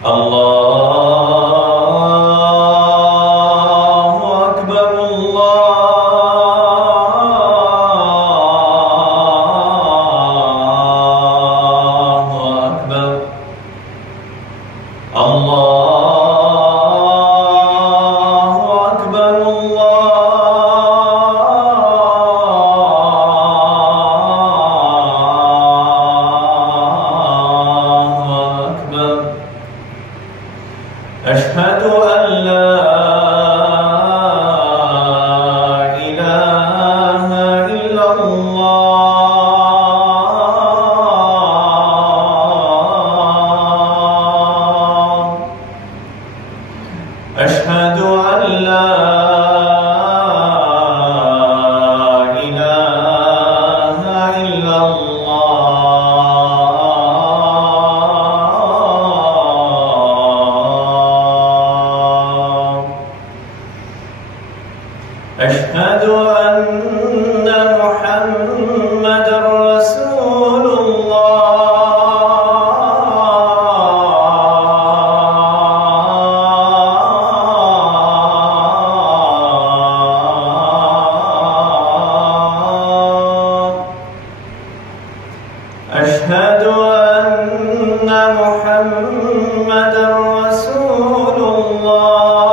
الله أكبر الله أكبر الله أكبر الله أكبر أشهد أن لا إله إلا الله أشهد أن لا إله إلا الله أشهد أن محمدًا رسول الله أشهد أن محمدًا رسول الله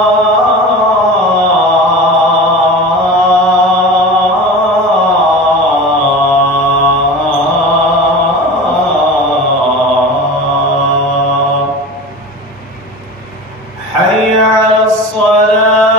حي على الصلاة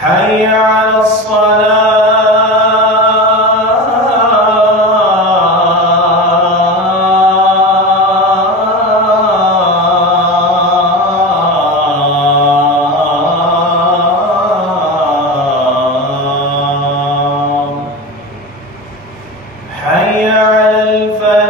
حي على الصلاة حي على الفلاح